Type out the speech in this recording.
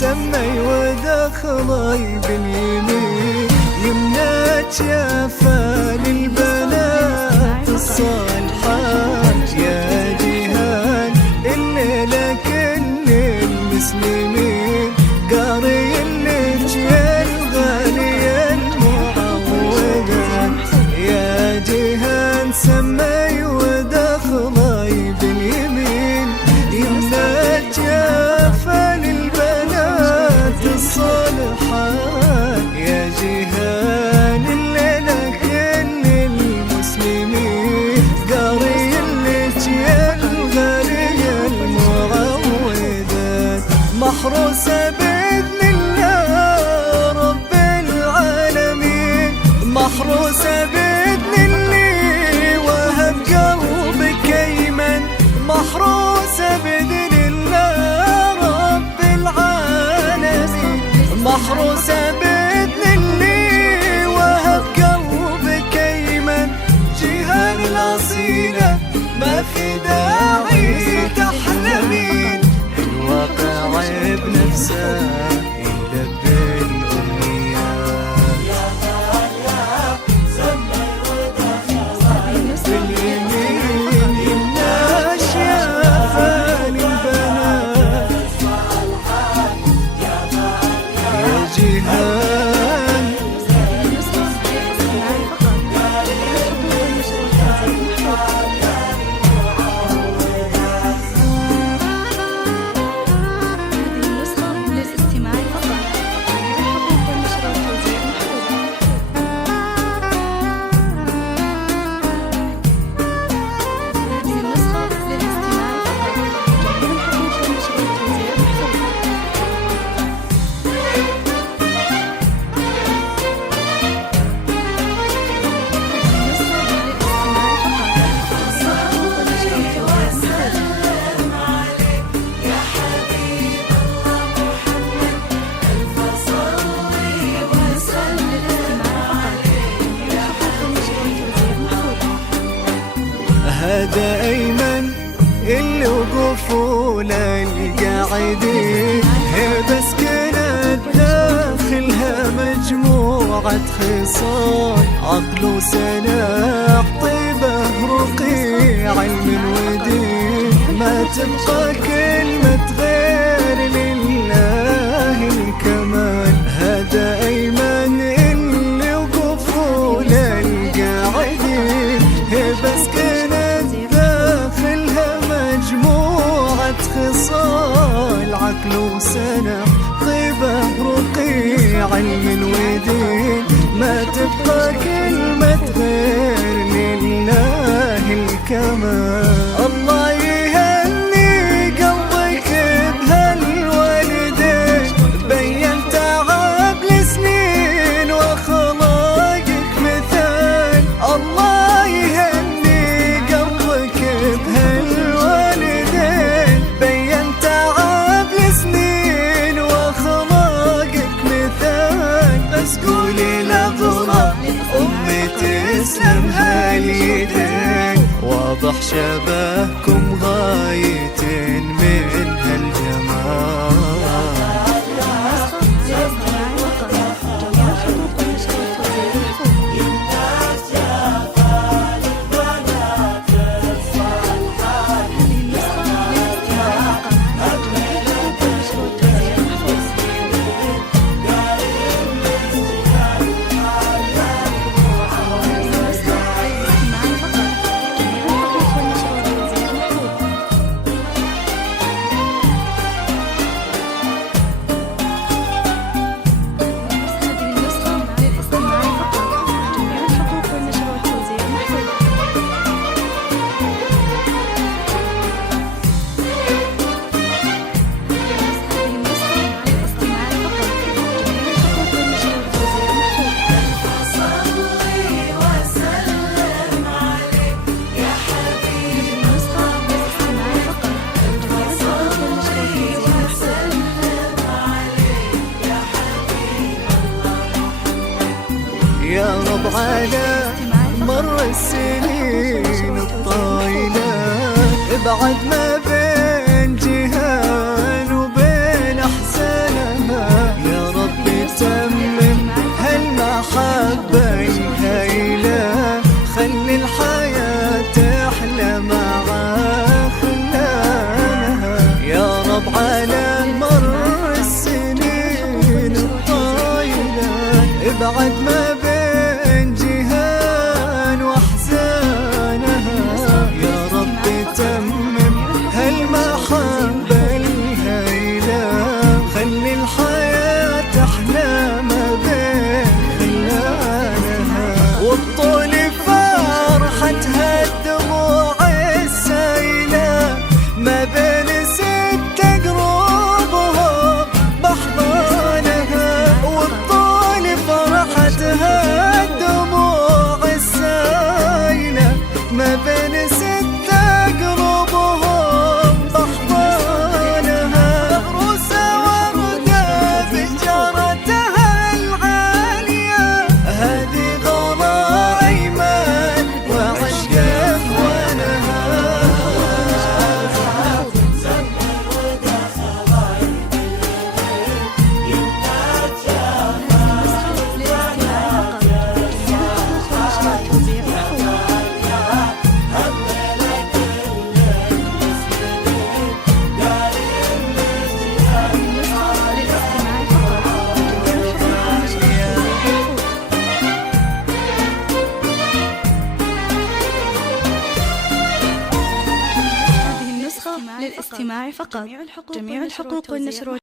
سمي ودخلي باليمين، يمنى جافة للبنات الصالحات يا جيهان، الليلة كل المسلمين قاري لك يا الغالية المعوذات يا جيهان، سمي ودخلي باليمين، يمنى جافة للبنات الصالحات يا جيهان، الليلة كل المسلمين قاري لك يا الغالية المعوذات، محروسة بإذن الله رب العالمين، محروسة بإذن الله وهب قلبك أيمن، محروسة بإذن الله رب العالمين، محروسة بإذن الله وهب قلبك أيمن، جيهان الأصيلة ما في داعي تحلمين، الواقع بنفسه يلبي الأمنيات، باليمين يمنى جافة للبنات يا جيهان، هذا أيمن اللي وقفوا للقاعدين، هي مسكنة داخلها مجموعة خصال، عقل وسناء طيبة رقي علم ودين، ما تبقى كلمة غير لله الكمال، هذا أيمن اللي وقفوا للقاعدين، هي مسكنة خصال، عقل وسنة طيبة رقي علم ودين، ما تبقى كلمة غير لله الكمال، الله يهني قلبك بهالوالدين، بين تعب لسنين وخلاقك مثال، الله يهني قلبك بهالوالدين، بين تعب لسنين وخلاقك مثال، بس قولي لظلم أمي تسلم هاليدين، واضح شبهكم غايتين من هالجمال. يا رب على مر السنين الطايلة، ابعد ما بين جيهان وبين أحسانه، ستة قلوبهم بأحضانها، مغروسة وردة بشجرتها العالية، هذه غلا أيمن وعشق إخوانها. للاستماع فقط. جميع الحقوق والنشر